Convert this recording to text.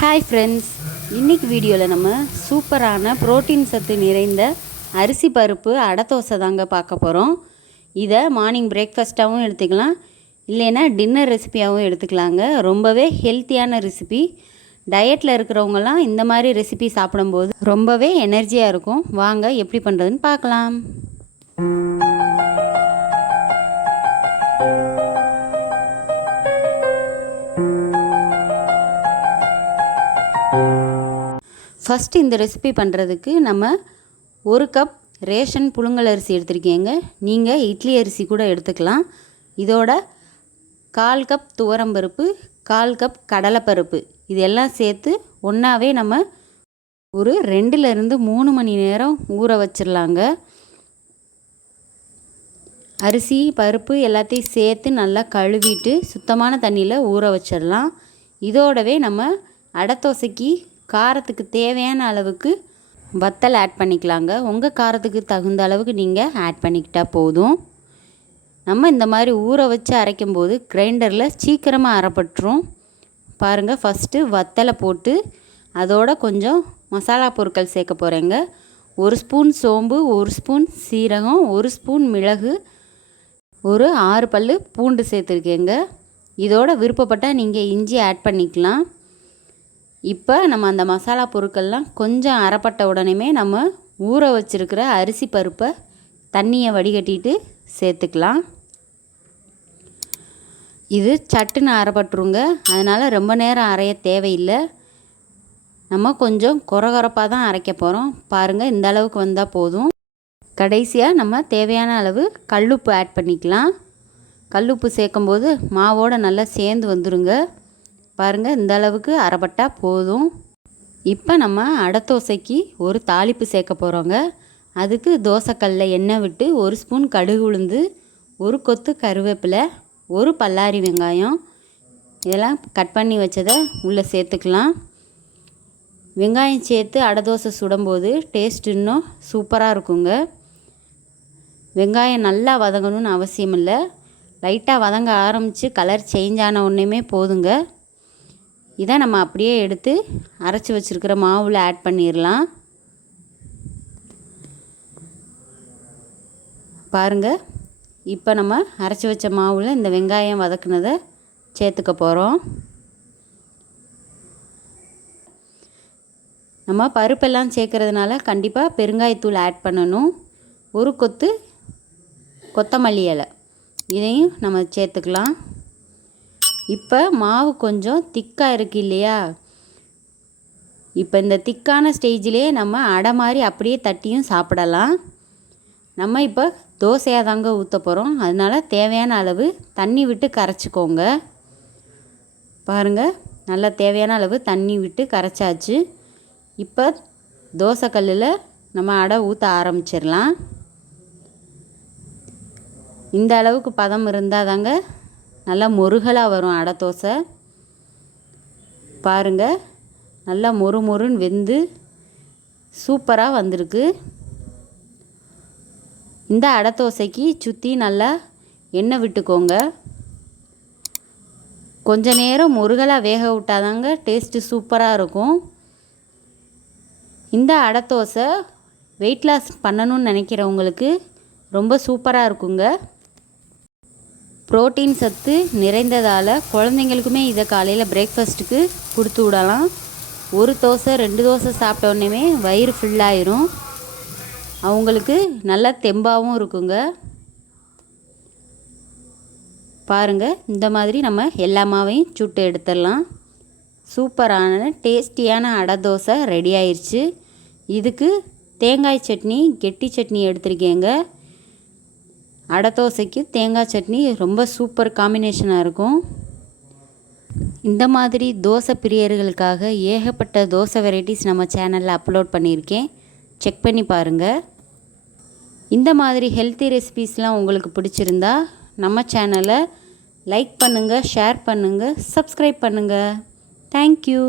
Hi friends இன்றைக்கி வீடியோவில் நம்ம சூப்பரான புரோட்டீன் சத்து நிறைந்த அரிசி பருப்பு அடை தோசை தாங்க பார்க்க போகிறோம் இதை மார்னிங் பிரேக்ஃபாஸ்ட்டாகவும் எடுத்துக்கலாம். இல்லைன்னா டின்னர் ரெசிபியாகவும் எடுத்துக்கலாங்க. ரொம்பவே ஹெல்த்தியான ரெசிபி டயட்டில் இருக்கிறவங்கலாம் இந்த மாதிரி ரெசிபி சாப்பிடும்போது ரொம்பவே எனர்ஜியாக இருக்கும். வாங்க எப்படி பண்ணுறதுன்னு பார்க்கலாம். ஃபஸ்ட்டு இந்த ரெசிபி பண்ணுறதுக்கு நம்ம ஒரு கப் ரேஷன் புழுங்கல் அரிசி எடுத்திருக்கீங்க. நீங்கள் இட்லி அரிசி கூட எடுத்துக்கலாம். இதோட கால் கப் துவரம்பருப்பு கால் கப் கடலைப்பருப்பு இதெல்லாம் சேர்த்து ஒன்றாவே நம்ம ஒரு ரெண்டுலேருந்து மூணு மணி நேரம் ஊற வச்சிடலாங்க அரிசி பருப்பு எல்லாத்தையும் சேர்த்து நல்லா கழுவிட்டு சுத்தமான தண்ணியில் ஊற வச்சிடலாம் இதோடவே நம்ம அடை தோசைக்கு காரத்துக்கு தேவையான அளவுக்கு வத்தல் ஆட் பண்ணிக்கலாங்க. உங்கள் காரத்துக்கு தகுந்த அளவுக்கு நீங்கள் ஆட் பண்ணிக்கிட்டால் போதும். நம்ம இந்த மாதிரி ஊற வச்சு அரைக்கும்போது கிரைண்டரில் சீக்கிரமாக அரைப்பட்டுரும். பாருங்கள் ஃபஸ்ட்டு வத்தலை போட்டு அதோட கொஞ்சம் மசாலா பொருட்கள் சேர்க்க போகிறேங்க ஒரு ஸ்பூன் சோம்பு ஒரு ஸ்பூன் சீரகம் ஒரு ஸ்பூன் மிளகு ஒரு ஆறு பல் பூண்டு சேர்த்துருக்கேங்க. இதோட விருப்பப்பட்டால் நீங்கள் இஞ்சி ஆட் பண்ணிக்கலாம். இப்போ நம்ம அந்த மசாலா பொருட்கள்லாம் கொஞ்சம் அரைப்பட்ட உடனேமே நம்ம ஊற வச்சுருக்கிற அரிசி பருப்பை தண்ணியை வடிகட்டிட்டு சேர்த்துக்கலாம். இது சட்டுன்னு அரைப்பட்டுருங்க. அதனால் ரொம்ப நேரம் அரைய தேவையில்லை. நம்ம கொஞ்சம் குறகுறப்பாக தான் அரைக்க போகிறோம் பாருங்கள் இந்த அளவுக்கு வந்தால் போதும். கடைசியாக நம்ம தேவையான அளவு கல்லுப்பு ஆட் பண்ணிக்கலாம். கல்லுப்பு சேர்க்கும்போது மாவோடு நல்லா சேர்ந்து வந்துடுங்க பாருங்கள் இந்த அளவுக்கு அரைப்பட்டா போதும். இப்போ நம்ம அடத்தோசைக்கு ஒரு தாளிப்பு சேர்க்க போகிறோங்க அதுக்கு தோசைக்கல்ல எண்ணெய் விட்டு ஒரு ஸ்பூன் கடுகு உளுந்து ஒரு கொத்து கருவேப்பிலை ஒரு பல்லாரி வெங்காயம். இதெல்லாம் கட் பண்ணி வச்சதை உள்ளே சேர்த்துக்கலாம். வெங்காயம் சேர்த்து அடை தோசை சுடும்போது டேஸ்ட் இன்னும் சூப்பராக இருக்குங்க. வெங்காயம் நல்லா வதங்கணும்னு அவசியம் இல்லை லைட்டாக வதங்க ஆரம்பித்து கலர் சேஞ்ச் ஆன உடனேமே போதுங்க. இதை நம்ம அப்படியே எடுத்து அரைச்சி வச்சுருக்கிற மாவில் ஆட் பண்ணிடலாம் பாருங்கள் இப்போ நம்ம அரைச்சி வச்ச மாவில் இந்த வெங்காயம் வதக்குனதை சேர்த்துக்க போகிறோம் நம்ம பருப்பெல்லாம் சேர்க்குறதுனால கண்டிப்பாக பெருங்காயத்தூள் ஆட் பண்ணணும். ஒரு கொத்து கொத்தமல்லி இலை. இதையும் நம்ம சேர்த்துக்கலாம். இப்போ மாவு கொஞ்சம் திக்காக இருக்குது இல்லையா? இப்போ இந்த திக்கான ஸ்டேஜிலே நம்ம அடை மாதிரி அப்படியே தட்டியும் சாப்பிடலாம். நம்ம இப்போ தோசையாக தாங்க ஊற்ற போகிறோம் அதனால் தேவையான அளவு தண்ணி விட்டு கரைச்சிக்கோங்க. பாருங்கள் நல்லா தேவையான அளவு தண்ணி விட்டு கரைச்சாச்சு. இப்போ தோசைக்கல்லில் நம்ம அடை ஊற்ற ஆரம்பிச்சிடலாம். இந்த அளவுக்கு பதம் இருந்தால் தாங்க நல்லா முருகலாக வரும் அடை தோசை. பாருங்கள் நல்லா மொறு மொறுன்னு வெந்து சூப்பராக வந்திருக்கு. இந்த அடை தோசைக்கு சுற்றி நல்லா எண்ணெய் விட்டுக்கோங்க. கொஞ்ச நேரம் முருகலாக வேக விட்டாதாங்க டேஸ்ட்டு சூப்பராக இருக்கும். இந்த அடை தோசை வெயிட் லாஸ் பண்ணணும்னு நினைக்கிறவங்களுக்கு ரொம்ப சூப்பராக இருக்குங்க. புரோட்டீன் சத்து நிறைந்ததால் குழந்தைங்களுக்குமே இதை காலையில் பிரேக்ஃபாஸ்ட்டுக்கு கொடுத்து விடலாம். ஒரு தோசை ரெண்டு தோசை சாப்பிட்டோன்னே வயிறு ஃபுல்லாயிரும் அவங்களுக்கு நல்ல தெம்பாகவும் இருக்குங்க. பாருங்கள் இந்த மாதிரி நம்ம எல்லா மாவையும் சுட்டு எடுத்துடலாம். சூப்பரான டேஸ்டியான அடை தோசை ரெடி ஆயிடுச்சு இதுக்கு தேங்காய் சட்னி கெட்டி சட்னி எடுத்திருக்கேங்க. அடை தோசைக்கு தேங்காய் சட்னி ரொம்ப சூப்பர் காம்பினேஷனாக இருக்கும். இந்த மாதிரி தோசை பிரியர்களுக்காக ஏகப்பட்ட தோசை வெரைட்டிஸ் நம்ம சேனலில் அப்லோட் பண்ணியிருக்கேன். செக் பண்ணி பாருங்கள் இந்த மாதிரி ஹெல்த்தி ரெசிபீஸ்லாம் உங்களுக்கு பிடிச்சிருந்தா நம்ம சேனலை லைக் பண்ணுங்கள் ஷேர் பண்ணுங்கள் சப்ஸ்கிரைப் பண்ணுங்கள் தேங்க்யூ